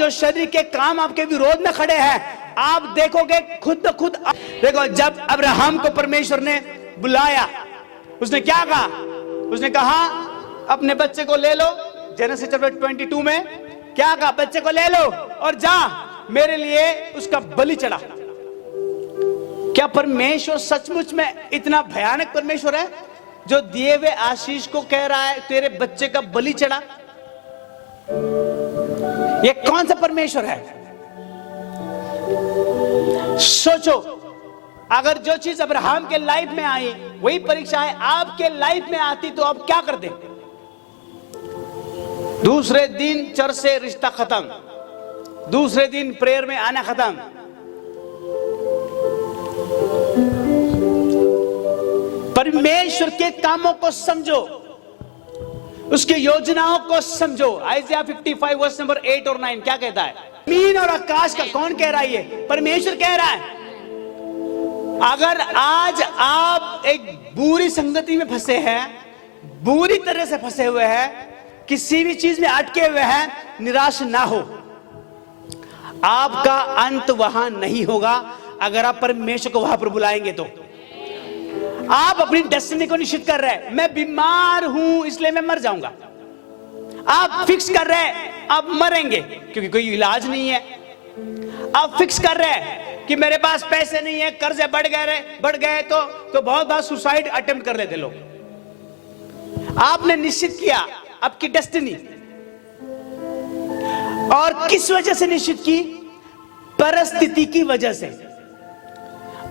जो शरीर के काम आपके विरोध में खड़े हैं, आप देखोगे खुद ब खुद। देखो, जब अब्राहम को परमेश्वर ने बुलाया, उसने क्या कहा? उसने कहा अपने बच्चे को ले लो। जेनेसिस चैप्टर 22 में क्या कहा? बच्चे को ले लो और जा मेरे लिए उसका बलि चढ़ा। क्या परमेश्वर सचमुच में इतना भयानक परमेश्वर है जो दिए हुए आशीष को कह रहा है तेरे बच्चे का बलि चढ़ा? ये कौन सा परमेश्वर है? सोचो, अगर जो चीज अब्राहम के लाइफ में आई वही परीक्षाएं आपके लाइफ में आती तो आप क्या करते? दूसरे दिन चर्च से रिश्ता खत्म, दूसरे दिन प्रेयर में आना खत्म। परमेश्वर के कामों को समझो, उसकी योजनाओं को समझो। आइज़िया 55 वर्स नंबर 8 और 9 क्या कहता है? जमीन और आकाश का कौन कह रहा है? ये परमेश्वर कह रहा है। अगर आज आप एक बुरी संगति में फंसे हैं, बुरी तरह से फंसे हुए हैं, किसी भी चीज में अटके हुए हैं, निराश ना हो। आपका अंत वहां नहीं होगा अगर आप परमेश्वर को वहां पर बुलाएंगे तो। आप अपनी डेस्टिनी को निश्चित कर रहे हैं, मैं बीमार हूं इसलिए मैं मर जाऊंगा। आप फिक्स कर रहे हैं आप मरेंगे क्योंकि कोई इलाज नहीं है। आप फिक्स कर रहे हैं कि मेरे पास पैसे नहीं है, कर्जे बढ़ गए तो बहुत बार सुसाइड अटेम्प्ट कर लेते लोग। आपने निश्चित किया आपकी डेस्टिनी, और किस वजह से निश्चित की? परिस्थिति की वजह से।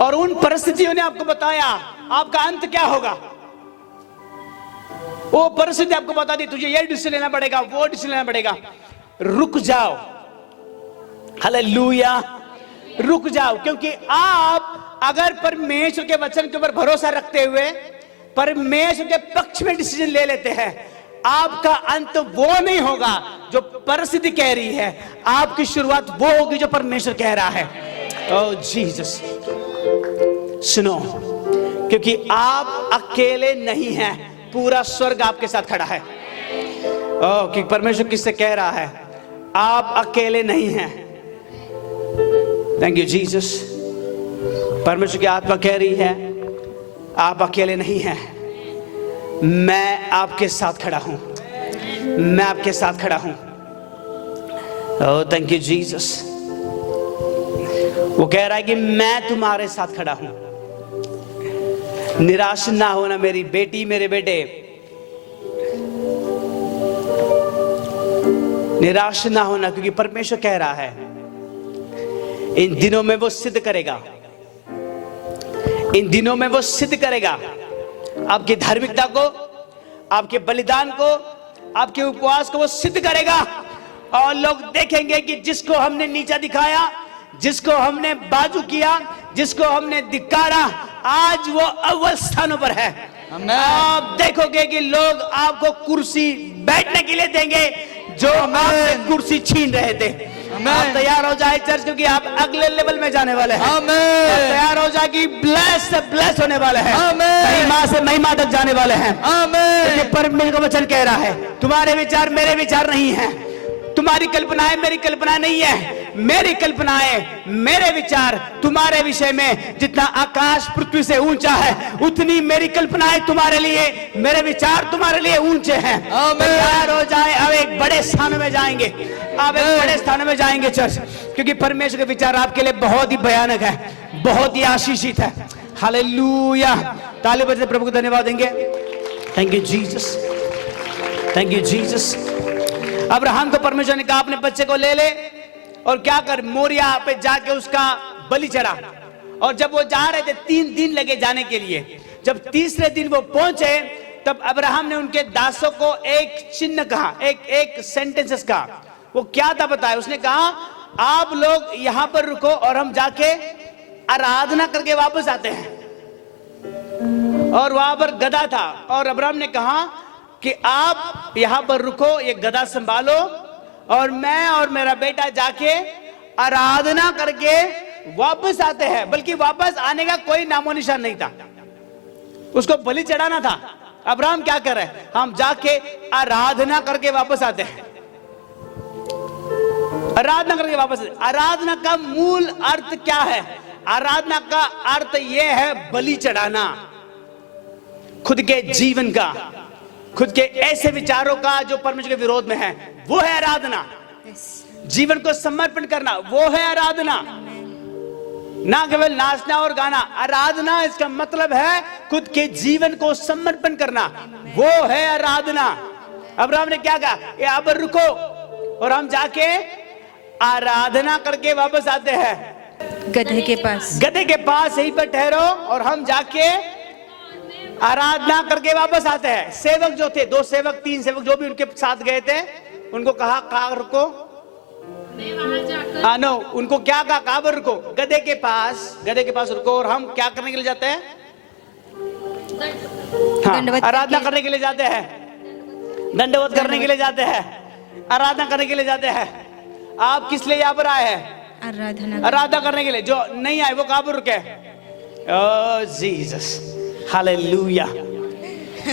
और उन परिस्थितियों ने आपको बताया आपका अंत क्या होगा। वो परिस्थिति आपको बता दी तुझे ये डिसीजन लेना पड़ेगा, वो डिसीजन लेना पड़ेगा। रुक जाओ, हालेलुया, रुक जाओ। क्योंकि आप अगर परमेश्वर के वचन के ऊपर भरोसा रखते हुए परमेश्वर के पक्ष में डिसीजन ले लेते हैं, आपका अंत वो नहीं होगा जो परिस्थिति कह रही है, आपकी शुरुआत वो होगी जो परमेश्वर कह रहा है। ओह जीसस, सुनो, क्योंकि आप अकेले नहीं हैं, पूरा स्वर्ग आपके साथ खड़ा है। ओह, कि परमेश्वर किससे कह रहा है? आप अकेले नहीं हैं। Thank you Jesus. परमेश्वर की आत्मा कह रही है आप अकेले नहीं हैं, मैं आपके साथ खड़ा हूं, मैं आपके साथ खड़ा हूं। Oh thank you Jesus. वो कह रहा है कि मैं तुम्हारे साथ खड़ा हूं, निराश ना होना मेरी बेटी, मेरे बेटे, निराश ना होना, क्योंकि परमेश्वर कह रहा है इन दिनों में वो सिद्ध करेगा, इन दिनों में वो सिद्ध करेगा आपकी धार्मिकता को, आपके बलिदान को, आपके उपवास को वो सिद्ध करेगा। और लोग देखेंगे कि जिसको हमने नीचा दिखाया, जिसको हमने बाजू किया, जिसको हमने धिक्कारा, आज वो अव्वल स्थानों पर है। आप देखोगे कि लोग आपको कुर्सी बैठने के लिए देंगे जो आपसे कुर्सी छीन रहे थे। आप तैयार हो जाए चर्च, क्योंकि आप अगले लेवल में जाने वाले हैं। तैयार हो जाए कि ब्लेस से ब्लेस होने वाले हैं, महिमा से महिमा तक जाने वाले हैं। क्योंकि परमेश्वर का वचन कह रहा है तुम्हारे विचार मेरे विचार नहीं है, तुम्हारी कल्पनाएं मेरी कल्पना नहीं है, मेरी कल्पनाएं मेरे विचार तुम्हारे विषय में जितना आकाश पृथ्वी से ऊंचा है, उतनी मेरी कल्पनाएं तुम्हारे लिए, मेरे विचार तुम्हारे लिए ऊंचे हैं। तैयार हो जाए, अब एक बड़े स्थान में जाएंगे, अब एक बड़े स्थान में जाएंगे चर्च, क्योंकि परमेश्वर के विचार आपके लिए बहुत ही भयानक है, बहुत ही आशीषित है। हालेलुया, ताली बजाते प्रभु को धन्यवाद देंगे। Thank you Jesus, thank you Jesus. Abraham को परमेश्वर ने कहा अपने बच्चे को ले ले और क्या कर, मोरिया पे जाके उसका बलि चढ़ा। और जब वो जा रहे थे, 3 दिन लगे जाने के लिए, जब तीसरे दिन वो पहुंचे तब अब्राहम ने उनके दासों को एक चिन्ह कहा, एक सेंटेंसेस कहा। वो क्या था बताया? उसने कहा आप लोग यहां पर रुको और हम जाके आराधना करके वापस आते हैं। और वहां पर गधा था और अब्राहम ने कहा कि आप यहां पर रुको, ये गधा संभालो और मैं और मेरा बेटा जाके आराधना करके वापस आते हैं। बल्कि वापस आने का कोई नामो निशान नहीं था, उसको बलि चढ़ाना था। अब्राहम क्या कर रहे हैं? हम जाके आराधना करके वापस आते हैं। आराधना करके वापस। आराधना का मूल अर्थ क्या है? आराधना का अर्थ यह है बलि चढ़ाना, खुद के जीवन का, खुद के ऐसे विचारों का जो परमेश्वर के विरोध में है, वो है आराधना। जीवन को समर्पण करना, वो है आराधना, ना केवल नाचना और गाना। आराधना इसका मतलब है खुद के जीवन को समर्पण करना, वो है आराधना। अब्राहम ने क्या कहा? ये अब रुको, और हम जाके आराधना करके वापस आते हैं गधे के पास। गधे के पास यहीं पर ठहरो, और हम जाके आराधना करके वापस आते हैं। सेवक जो थे, 2 सेवक 3 सेवक जो भी उनके साथ गए थे, उनको कहा कहाँ रुको? नो, उनको क्या कहा? कहाँ पर रुको? गधे के पास रुको। और हम क्या करने के लिए जाते हैं? हाँ, आराधना करने के लिए जाते हैं, दंडवत करने के लिए जाते हैं, आराधना करने के लिए जाते हैं। आप किस लिए यहाँ पर आए हैं? आराधना करने के लिए। जो नहीं आए वो कहाँ पर रुके? ओह जीसस, हालेलुया।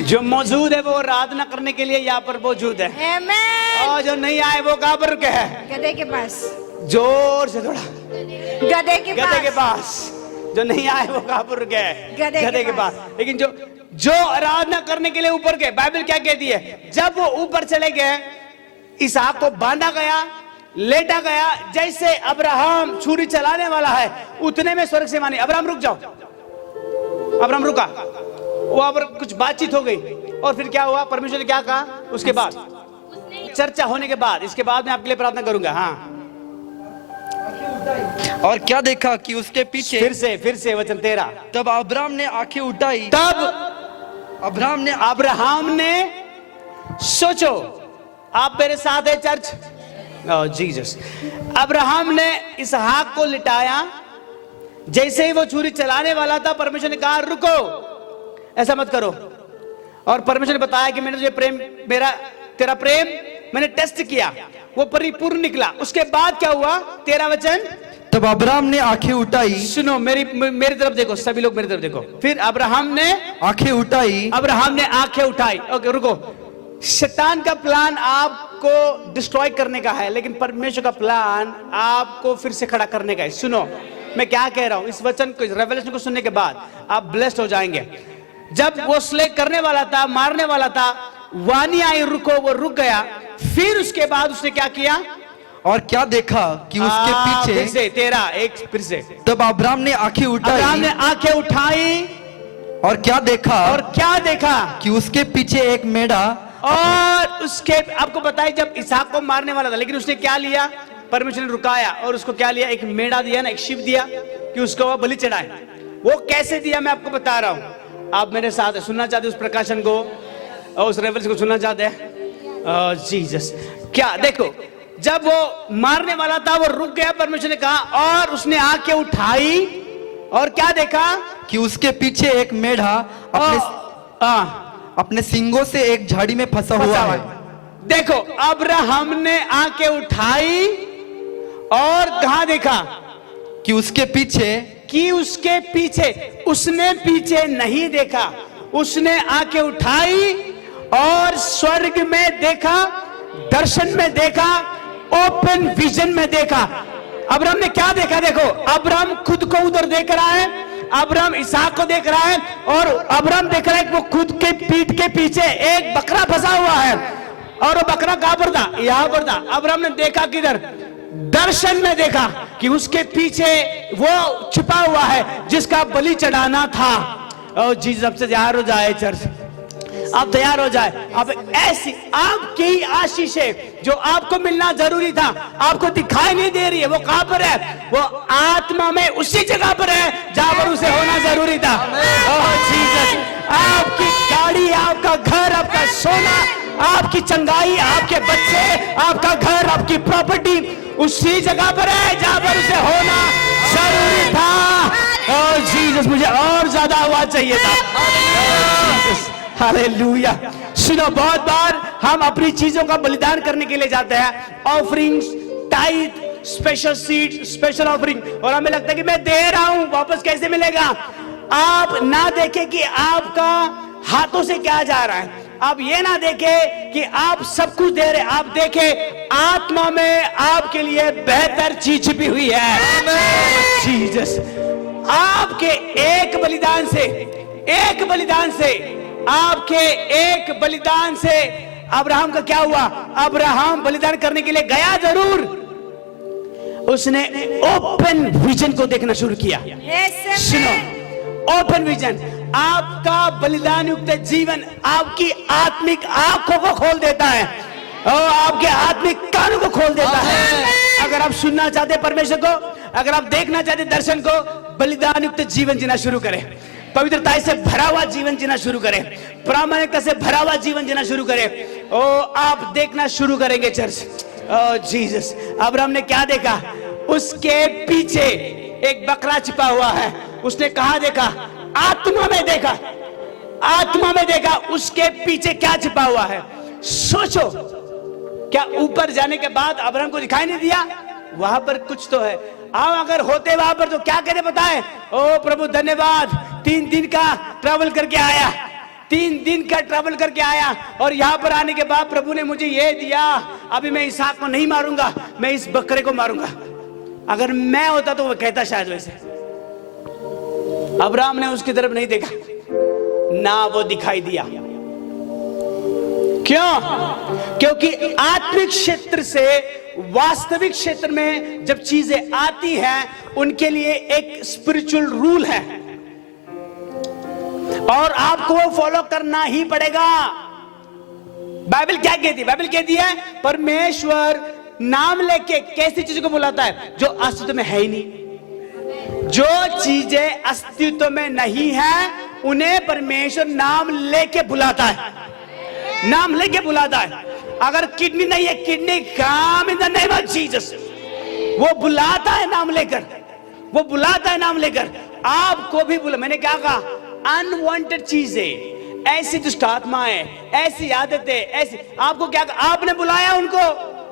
जो मौजूद है वो आराधना करने के लिए यहाँ पर मौजूद है। आमेन। और जो नहीं आए वो कहाँ पर रुके हैं? गधे के पास। जोर से थोड़ा। गधे के पास। जो नहीं आए वो कहाँ पर रुके हैं? गधे के पास। लेकिन जो आराधना करने के लिए ऊपर गए, बाइबल क्या कहती है? जब वो ऊपर चले गए, इसहाक को बांधा गया, लेटा गया। जैसे अब्राहम छुरी चलाने वाला है, उतने में स्वर्ग से माने अब्राहम रुक जाओ। अब्राहम रुका, वहां पर कुछ बातचीत हो गई। और फिर क्या हुआ? परमेश्वर ने क्या कहा उसके बाद? चर्चा होने के बाद, इसके बाद मैं आपके लिए प्रार्थना करूंगा। हाँ, और क्या देखा कि उसके पीछे, फिर से वचन 13। तब अब्राहम ने आंखें उठाई। तब अब्राहम ने सोचो, आप मेरे साथ है चर्च? जीसस। अब्राहम ने इसहाक को लिटाया। जैसे ही वो छुरी चलाने वाला था, परमेश्वर ने कहा रुको, ऐसा मत करो। और परमेश्वर ने बताया कि मैंने तेरा प्रेम मैंने टेस्ट किया, वो परिपूर्ण निकला। उसके बाद क्या हुआ? 13 वचन। तब अब्राहम ने आंखें उठाई। सुनो, मेरी तरफ देखो, सभी लोग मेरी तरफ देखो। फिर अब्राहम ने आंखें उठाई। ओके, रुको। शैतान का प्लान आपको डिस्ट्रॉय करने का है, लेकिन परमेश्वर का प्लान आपको फिर से खड़ा करने का है। सुनो मैं क्या कह रहा हूं, इस वचन को, रेवलेशन को सुनने के बाद आप ब्लेस्ड हो जाएंगे। जब वो स्ले करने वाला था, मारने वाला था, वाणी आई रुको, वो रुक गया। फिर उसके बाद उसने क्या किया? और क्या देखा कि उसके पीछे, फिर से 13 फिर से। तब अब्राहम ने आंखें उठाई। और क्या देखा कि उसके पीछे एक मेढ़ा। और उसके, आपको बताया जब इसहाक को मारने वाला था, लेकिन उसने क्या लिया? परमेश्वर ने रुकाया और उसको क्या लिया? एक मेढ़ा दिया ना, एक शिव दिया कि उसको वो बलि चढ़ाए। वो कैसे दिया मैं आपको बता रहा हूं। आप मेरे साथ सुनना चाहते उस प्रकाशन को और उस रेवलेशन को सुनना चाहते हैं? जीसस। क्या देखो, जब वो मारने वाला था वो रुक गया, परमेश्वर ने कहा, और उसने आंखें उठाई और क्या देखा? कि उसके पीछे एक मेढ़ा अपने सींगों से एक झाड़ी में फंसा हुआ है। देखो, अब्राहम ने आंखें उठाई और कहां देखा? कि उसके पीछे उसने पीछे नहीं देखा, उसने आंखें उठाई और स्वर्ग में देखा, दर्शन में देखा, ओपन विजन में देखा। अब्राहम ने क्या देखा? देखो, अब्राहम खुद को उधर देख रहा है, अब्राहम इसहाक को देख रहा है, और अब्राहम देख रहा है कि वो खुद के पीठ के पीछे एक बकरा फंसा हुआ है, और वो बकरा कहां पर था? यहां पर था। अब्राहम ने देखा किधर? दर्शन में देखा कि उसके पीछे वो छुपा हुआ है जिसका बलि चढ़ाना था। और जीसस, अब से तैयार हो जाए चर्च, आप तैयार हो जाए। अब ऐसी आपकी आशीषें जो आपको मिलना जरूरी था, आपको दिखाई नहीं दे रही है, वो कहां पर है? वो आत्मा में उसी जगह पर है जहां पर उसे होना जरूरी था। ओह जीसस, आपकी गाड़ी, आपका घर, आपका सोना, आपकी चंगाई, आपके बच्चे, आपका घर, आपकी प्रॉपर्टी उसी जगह पर है जहां पर उसे होना जरूरी था। ओह जीसस, मुझे और ज्यादा आवाज चाहिए था। हालेलुया। सुनो, बहुत बार हम अपनी चीजों का बलिदान करने के लिए जाते हैं, offerings, tight, special seed, special offering, और हमें लगता है कि मैं दे रहा हूं, वापस कैसे मिलेगा? आप ना देखें कि आपका हाथों से क्या जा रहा है, आप ये ना देखे कि आप सब कुछ दे रहे, आप देखे आत्मा में आपके लिए बेहतर चीज छिपी हुई है। जीसस, आपके एक बलिदान से, आपके एक बलिदान से अब्राहम का क्या हुआ? अब्राहम बलिदान करने के लिए गया जरूर, उसने ओपन विजन को देखना शुरू किया। सुनो, ओपन विजन, आपका बलिदान युक्त जीवन आपकी आत्मिक आंखों को खोल देता है और आपके आत्मिक कानों को खोल देता है। अगर आप सुनना चाहते हैं परमेश्वर को, अगर आप देखना चाहते हैं दर्शन को, बलिदान युक्त जीवन जीना शुरू करें, पवित्रता से भरा हुआ जीवन जीना शुरू करें, प्रामाणिकता से भरा हुआ जीवन जीना शुरू करें। ओ आप देखना शुरू करेंगे चर्च। ओ जीसस, अब्राहम ने क्या देखा? उसके पीछे एक बकरा छिपा हुआ है। उसने कहा देखा? आत्मा में देखा, आत्मा में देखा। उसके पीछे क्या छिपा हुआ है? सोचो, क्या ऊपर जाने के बाद अब्राहम को दिखाई नहीं दिया? वहां पर कुछ तो है। आप अगर होते वहां पर तो क्या कहते बताए? ओ प्रभु धन्यवाद, 3 दिन का ट्रैवल करके आया, 3 दिन का ट्रैवल करके आया और यहां पर आने के बाद प्रभु ने मुझे ये दिया। अभी मैं इसहाक को नहीं मारूंगा, मैं इस बकरे को मारूंगा। अगर मैं होता तो वो कहता शायद वैसे। अब्राहम ने उसकी तरफ नहीं देखा, ना वो दिखाई दिया। क्यों? क्योंकि आत्मिक क्षेत्र से वास्तविक क्षेत्र में जब चीजें आती हैं, उनके लिए एक स्पिरिचुअल रूल है और आपको वो फॉलो करना ही पड़ेगा। बाइबल क्या कहती है? बाइबल कहती है परमेश्वर नाम लेके कैसी चीजों को बुलाता है? जो अस्तित्व में है ही नहीं। जो चीजें अस्तित्व में नहीं है उन्हें परमेश्वर नाम लेके बुलाता है, नाम लेके बुलाता है। अगर किडनी नहीं है, किडनी काम इन द नेम ऑफ जीसस, वो बुलाता है नाम लेकर, वो बुलाता है नाम लेकर। आपको भी बुला, मैंने क्या कहा? अनवांटेड चीजें, ऐसी दुष्ट आत्माएं, ऐसी आदतें, ऐसी, आपको क्या कहा? आपने बुलाया उनको,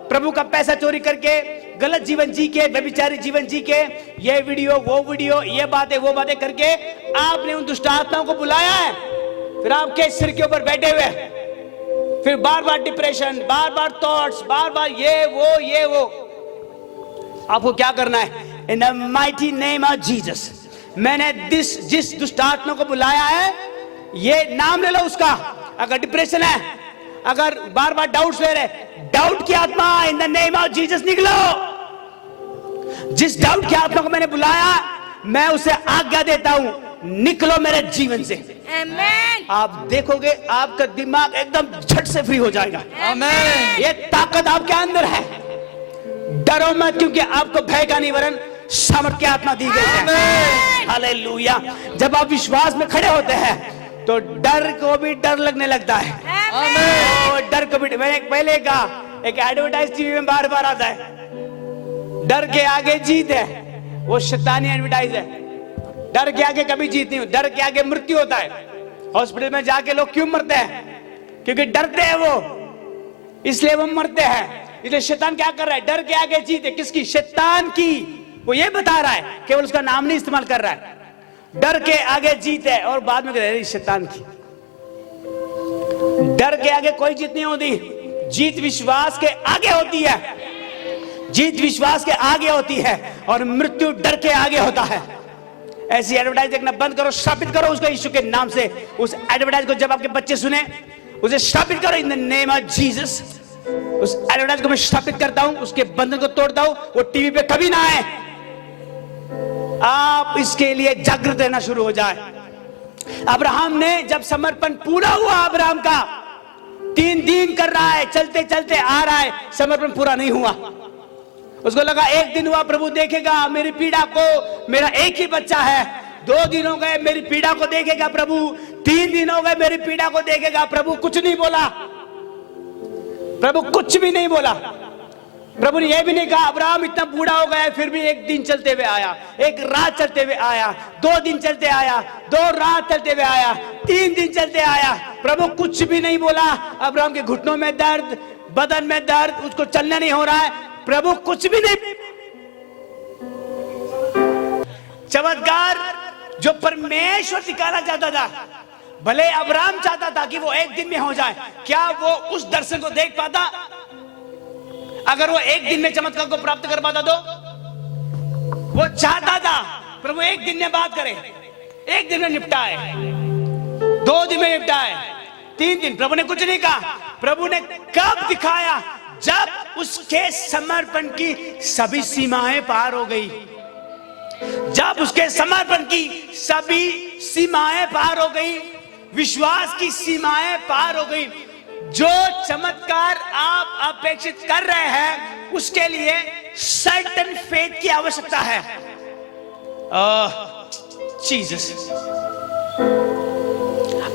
प्रभु का पैसा चोरी करके, गलत जीवन जी के, व्यभिचारी जीवन जी के, ये वीडियो वो वीडियो, ये बातें वो बातें करके आपने उन दुष्ट आत्माओं को बुलाया है। फिर आपके सिर के ऊपर बैठे हुए, फिर बार बार डिप्रेशन, बार बार थॉट्स, बार बार ये वो। आपको क्या करना है? In the mighty name of Jesus, मैंने जिस दुष्ट आत्मा को बुलाया है, ये नाम ले लो उसका। अगर डिप्रेशन है, अगर बार बार डाउट्स ले रहे, डाउट की आत्मा इन द नेम ऑफ जीसस निकलो। जिस डाउट की आत्मा को मैंने बुलाया, मैं उसे आज्ञा देता हूं, निकलो मेरे जीवन से। आमेन। आप देखोगे आपका दिमाग एकदम झट से फ्री हो जाएगा। आमेन। ये ताकत आपके अंदर है। डरो मत, क्योंकि आपको भय का नहीं वरन सामर्थ की आत्मा दी गई है। हालेलुया। जब आप विश्वास में खड़े होते हैं तो डर को भी डर लगने लगता है। आमेन। डर को भी, मैंने पहले कहा, एक एडवर्टाइज टीवी में बार बार आता है, डर के आगे जीत है। वो शैतानी एडवर्टाइज है। डर के आगे कभी जीत नहीं, डर के आगे मृत्यु होता है। हॉस्पिटल में जाके लोग क्यों मरते हैं? क्योंकि डरते हैं वो, इसलिए वो मरते हैं। इसलिए शैतान क्या कर रहा है? डर के आगे जीत है। किसकी? शैतान की। वो ये बता रहा है, केवल उसका नाम नहीं इस्तेमाल कर रहा है। डर के आगे जीत है और बाद में कह रहा है शैतान की। डर के आगे कोई जीत नहीं होती, जीत विश्वास के आगे होती है। जीत विश्वास के आगे होती है और मृत्यु डर के आगे होता है। ऐसी एडवर्टाइज देखना बंद करो, स्थापित करो उसको यीशु के नाम से। उस एडवर्टाइज को जब आपके बच्चे सुने, उसे स्थापित करो इन द नेम ऑफ जीसस। उस एडवर्टाइज को मैं स्थापित करता हूं, उसके बंधन को तोड़ता हूं, वो टीवी पे कभी ना आए। आप इसके लिए जागृत रहना शुरू हो जाए। अब्राहम ने जब समर्पण पूरा हुआ, अब्राहम का 3 दिन कर रहा है, चलते चलते आ रहा है, समर्पण पूरा नहीं हुआ। उसको लगा 1 दिन हुआ, प्रभु देखेगा मेरी पीड़ा को, मेरा एक ही बच्चा है। 2 दिन हो गए, मेरी पीड़ा को देखेगा प्रभु। 3 दिन हो गए, मेरी पीड़ा को देखेगा प्रभु। कुछ नहीं बोला, प्रभु कुछ भी नहीं बोला। प्रभु ने यह भी नहीं कहा अब्राहम इतना बूढ़ा हो गया फिर भी 1 दिन चलते हुए आया, 1 रात चलते हुए आया, 2 दिन चलते आया, 2 रात चलते हुए आया, 3 दिन चलते आया। प्रभु कुछ भी नहीं बोला। अब्राहम के घुटनों में दर्द, बदन में दर्द, उसको चलना नहीं हो रहा है। प्रभु कुछ भी नहीं। चमत्कार जो परमेश्वर दिखाना चाहता था, भले अब्राहम चाहता था कि वो एक दिन में हो जाए, क्या वो उस दर्शन को देख पाता? अगर वो एक दिन में चमत्कार को प्राप्त कर पाता तो? वो चाहता था प्रभु एक दिन में बात करे, एक दिन में निपटाए, 2 दिन में निपटाए, 3 दिन। प्रभु ने कुछ नहीं कहा। प्रभु ने कब दिखाया? जब उसके समर्पण की सभी सीमाएं पार हो गई। जब उसके समर्पण की सभी सीमाएं पार हो गई, विश्वास की सीमाएं पार हो गई। जो चमत्कार आप अपेक्षित कर रहे हैं उसके लिए सर्टेन फेथ की आवश्यकता है। जीसस,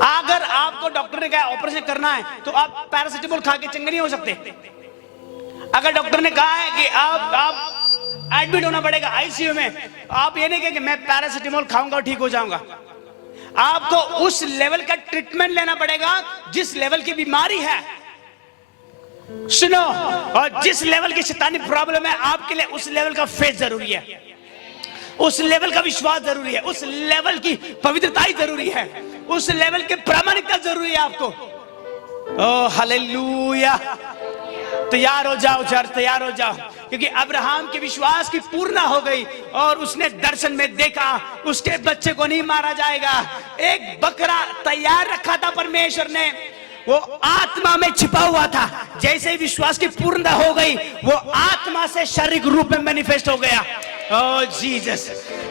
अगर आपको डॉक्टर ने कहा ऑपरेशन करना है तो आप पैरासिटामोल खा के चंगे नहीं हो सकते। अगर डॉक्टर ने कहा है कि आप एडमिट होना पड़ेगा आईसीयू में, आप ये नहीं कहेंगे मैं पैरासिटामोल खाऊंगा और ठीक हो जाऊंगा। आपको उस लेवल का ट्रीटमेंट लेना पड़ेगा जिस लेवल की बीमारी है। सुनो, और जिस लेवल की शैतानी प्रॉब्लम है आपके लिए, उस लेवल का फेथ जरूरी है, उस लेवल का विश्वास जरूरी है, उस लेवल की पवित्रता जरूरी है, उस लेवल की प्रामाणिकता जरूरी है आपको। Oh hallelujah. तैयार हो जाओ चर्च, तैयार हो जाओ, क्योंकि अब्राहम के विश्वास की पूर्णता हो गई और उसने दर्शन में देखा उसके बच्चे को नहीं मारा जाएगा। एक बकरा तैयार रखा था परमेश्वर ने, वो आत्मा में छिपा हुआ था। जैसे ही विश्वास की पूर्णता हो गई वो आत्मा से शारीरिक रूप में मैनिफेस्ट हो गया। ओह जीसस,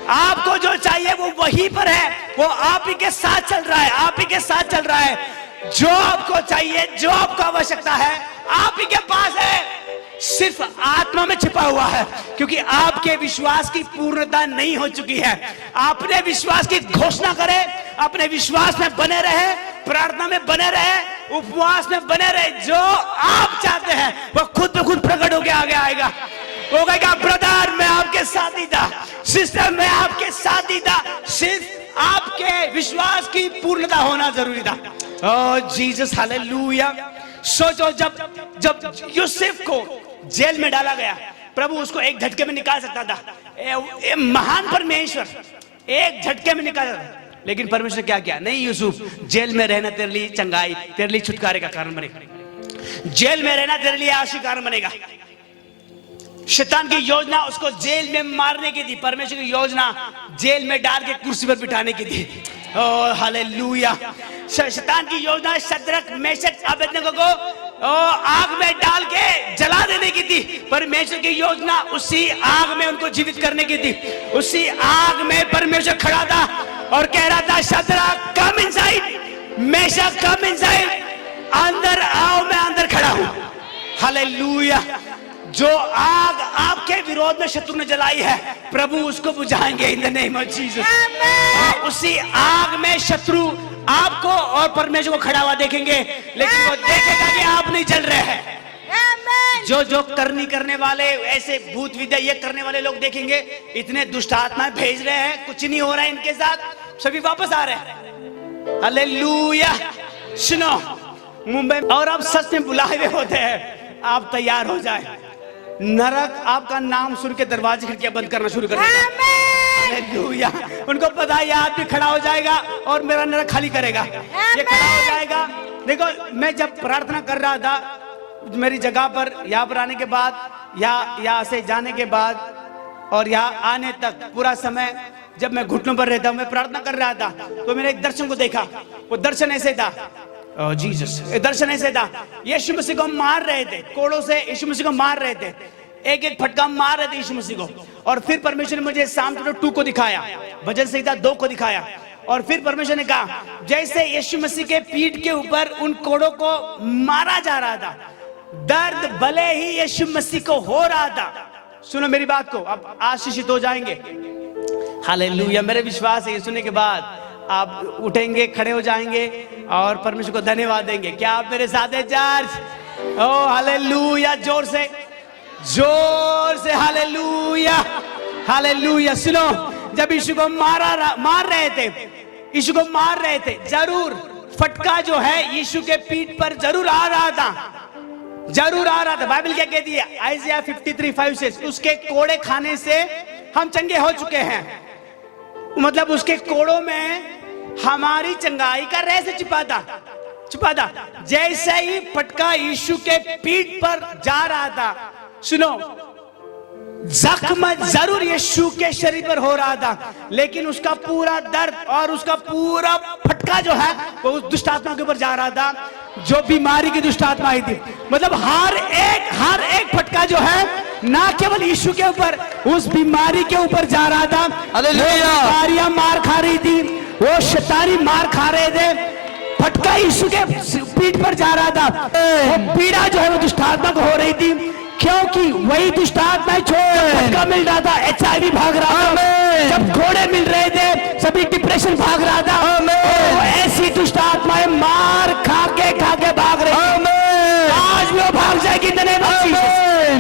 आपको जो चाहिए वो वहीं पर है, वो आप ही के साथ चल रहा है, आप ही के साथ चल रहा है। जो आपको चाहिए, जो आपको आवश्यकता है आप ही के पास है, सिर्फ आत्मा में छिपा हुआ है, क्योंकि आपके विश्वास की पूर्णता नहीं हो चुकी है। अपने विश्वास की घोषणा करें, अपने विश्वास में बने रहे, प्रार्थना में बने रहे, उपवास में बने रहे। जो आप चाहते हैं वो खुद ब खुद प्रकट होकर आगे आएगा। वो कहेगा ब्रदर मैं आपके साथ ही था, सिस्टर मैं आपके साथ ही था, सिर्फ आपके विश्वास की पूर्णता होना जरूरी था। ओह जीसस, हालेलुया। सोचो, जब यूसुफ को जेल में डाला गया, प्रभु उसको एक झटके में निकाल सकता था। महान परमेश्वर एक झटके में निकाल सकता, लेकिन परमेश्वर क्या किया? नहीं, यूसुफ जेल में रहना तेरे लिए चंगाई, तेरे लिए छुटकारे का कारण बनेगा। जेल में रहना तेरे लिए आशीष कारण बनेगा। शैतान की योजना उसको जेल में मारने की थी, परमेश्वर की योजना जेल में डाल के कुर्सी पर बिठाने की थी। Oh hallelujah. शैतान की योजना शद्रक, मेशक, अबेदनगो को आग में डाल के जला देने की थी। परमेश्वर की योजना उसी आग में उनको जीवित करने की थी। उसी आग में परमेश्वर खड़ा था और कह रहा था Shadrach come inside, Meshach come inside, अंदर आओ, मैं अंदर खड़ा हूं। हालेलुया। जो आग आपके विरोध में शत्रु ने जलाई है, प्रभु उसको बुझाएंगे in the name of Jesus. उसी आग में शत्रु आपको और परमेश्वर को खड़ा हुआ देखेंगे, लेकिन वो देखेगा कि आप नहीं जल रहे हैं। जो करने वाले, ऐसे भूत विद्या ये करने वाले लोग देखेंगे इतने दुष्ट आत्माएं भेज रहे हैं, कुछ नहीं हो रहा है इनके साथ, सभी वापस आ रहे हैं। हालेलुया। सुनो, मुंबई और आप सच में बुलाए हुए होते हैं, आप तैयार हो जाए। नरक आपका नाम सुन के दरवाजे खिड़कियां बंद करना शुरू कर देगा। हालेलुया। उनको पता है ये आदमी खड़ा हो जाएगा और मेरा नरक खाली करेगा, ये खड़ा हो जाएगा। देखो, मैं जब प्रार्थना कर रहा था मेरी जगह पर, यहाँ पर आने के बाद या यहाँ से जाने के बाद और यहाँ आने तक पूरा समय जब मैं घुटनों पर रहता हूँ, मैं प्रार्थना कर रहा था, तो मैंने एक दर्शन को देखा। वो दर्शन ऐसे था, जीसस, दर्शन ऐसे था, यीशु मसीह को मार रहे थे, कोड़ों से यीशु मसीह को मार रहे थे, एक एक फटका मार रहे थे यीशु मसीह को। और फिर परमेश्वर ने मुझे साम 2 को दिखाया, भजन संहिता 2 को दिखाया। और फिर परमेश्वर ने कहा जैसे यीशु मसीह के पीठ के ऊपर उन कोड़ों को मारा जा रहा था, दर्द भले ही यीशु मसीह को हो रहा था। सुनो मेरी बात को, आप आशीषित हो जाएंगे। हालेलुया। मेरे विश्वास है ये सुनने के बाद आप उठेंगे, खड़े हो जाएंगे और परमेश्वर को धन्यवाद देंगे। क्या आप मेरे साथ हैं चर्च? ओ हालेलुया। जोर से, जोर से हालेलुया, हालेलुया। सुनो, जब यीशु को मार रहे थे, यीशु को मार रहे थे, जरूर फटका जो है यीशु के पीठ पर जरूर आ रहा था, जरूर आ रहा था। बाइबल क्या कहती है? आइज़िया 53:5 से उसके कोड़े खाने से हम चंगे हो चुके हैं। मतलब उसके कोड़ों में हमारी चंगाई का रहस्य छुपाता। जैसे ही फटका यीशु के पीठ पर जा रहा था, सुनो, जख्म जरूर यीशु के शरीर पर हो रहा था, लेकिन उसका पूरा दर्द और उसका पूरा फटका जो है वो उस दुष्ट आत्मा के ऊपर जा रहा था, जो बीमारी की दुष्ट आत्मा आई थी। मतलब हर एक फटका जो है ना केवल यीशु के ऊपर, उस बीमारी के ऊपर जा रहा था। हालेलुया। बीमारियां मार खा रही थी, वो शैतानी मार खा रहे थे, फटका यीशु के पीठ पर जा रहा था। वो पीड़ा जो है वो दुष्ट आत्मा को हो रही थी, क्योंकि वही दुष्ट आत्मा फटका मिल रहा था, HIV भाग रहा था, जब घोड़े मिल रहे थे सभी डिप्रेशन भाग रहा था। वो ऐसी दुष्ट आत्माएं मार खा के भाग रही थी। आज भी वो भाग जाएगी।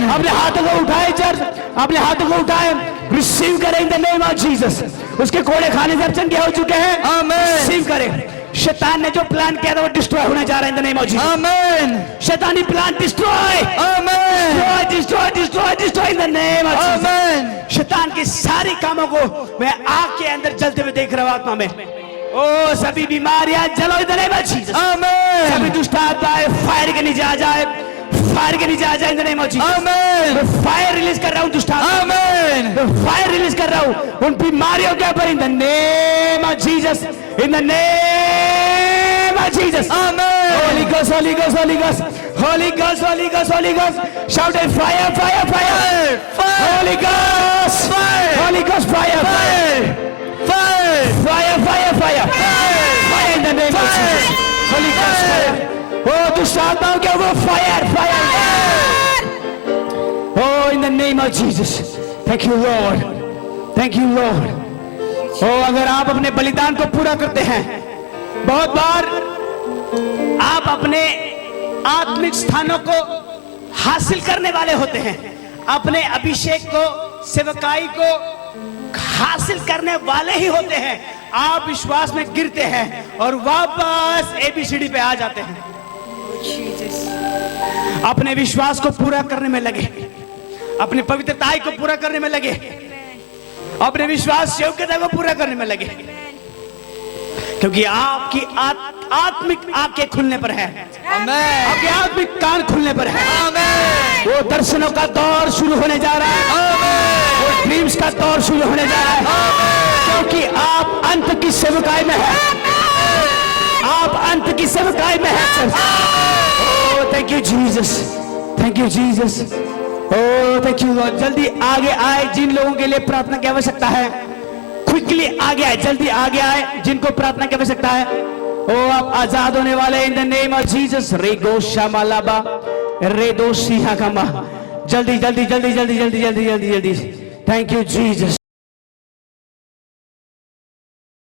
अपने हाथों को उठाए चर्च, अपने हाथों को उठाए, रिसीव करें इन द नेम ऑफ जीसस। उसके कोड़े खाने से अब चंगे हो चुके हैं, रिसीव करें। शैतान ने जो प्लान किया था वो डिस्ट्रॉय होने जा रहा है in the name of Jesus. Amen. शैतानी plan destroy, amen, destroy in the name of Jesus. Amen. शैतान की सारी कामों को मैं आग के अंदर जलते हुए देख रहा हूं आत्मा में। ओ सभी बीमारियां जलो in the name of Jesus. Amen. सभी दुष्ट आत्माएं फायर के नीचे आ जाए, फायर के नीचे आ जाए in the name of Jesus. Amen. मैं फायर रिलीज कर रहा हूं दुष्ट आत्मा। आमेन। मैं फायर रिलीज कर रहा हूं उन बीमारियों के ऊपर in the name of Jesus, in the name of Jesus. Amen. Holy ghost, holy ghost, holy ghost, holy ghost, holy ghost, holy ghost. Shout it fire, fire, fire, holy ghost, holy ghost, fire, fire, fire, fire, fire, fire in the name of Jesus. Holy ghost fire. ओ दुष्ट आत्माओं के ऊपर fire, fire, ओ in the name of Jesus. Thank you lord, thank you lord. ओ अगर आप अपने बलिदान को पूरा करते हैं, बहुत बार आप अपने आत्मिक स्थानों को हासिल करने वाले होते हैं, अपने अभिषेक को, सेवकाई को हासिल करने वाले ही होते हैं। आप विश्वास में गिरते हैं और वापस ABCD पे आ जाते हैं। अपने विश्वास को पूरा करने में लगे, अपनी पवित्रताई को पूरा करने में लगे, अपने विश्वास योग्यता को पूरा करने में लगे, क्योंकि आपकी आत्मिक आंखें खुलने पर है, आपके आत्मिक कान खुलने पर है। वो दर्शनों का दौर शुरू होने जा रहा है, वो ड्रीम्स का दौर शुरू होने जा रहा है, क्योंकि आप अंत की सेवकाई में हैं, आप अंत की सेवकाई में हैं। Thank you Jesus, thank you Jesus, oh thank you Lord. जल्दी आगे आए जिन लोगों के लिए प्रार्थना की आवश्यकता है, क्विकली आगे आए, जल्दी आगे आए जिनको प्रार्थना की आवश्यकता है। ओ आप आजाद होने वाले in the name of Jesus. रेगो शामालाबा रेदो सिहाकामा, जल्दी जल्दी जल्दी जल्दी जल्दी जल्दी जल्दी जल्दी। Thank you Jesus,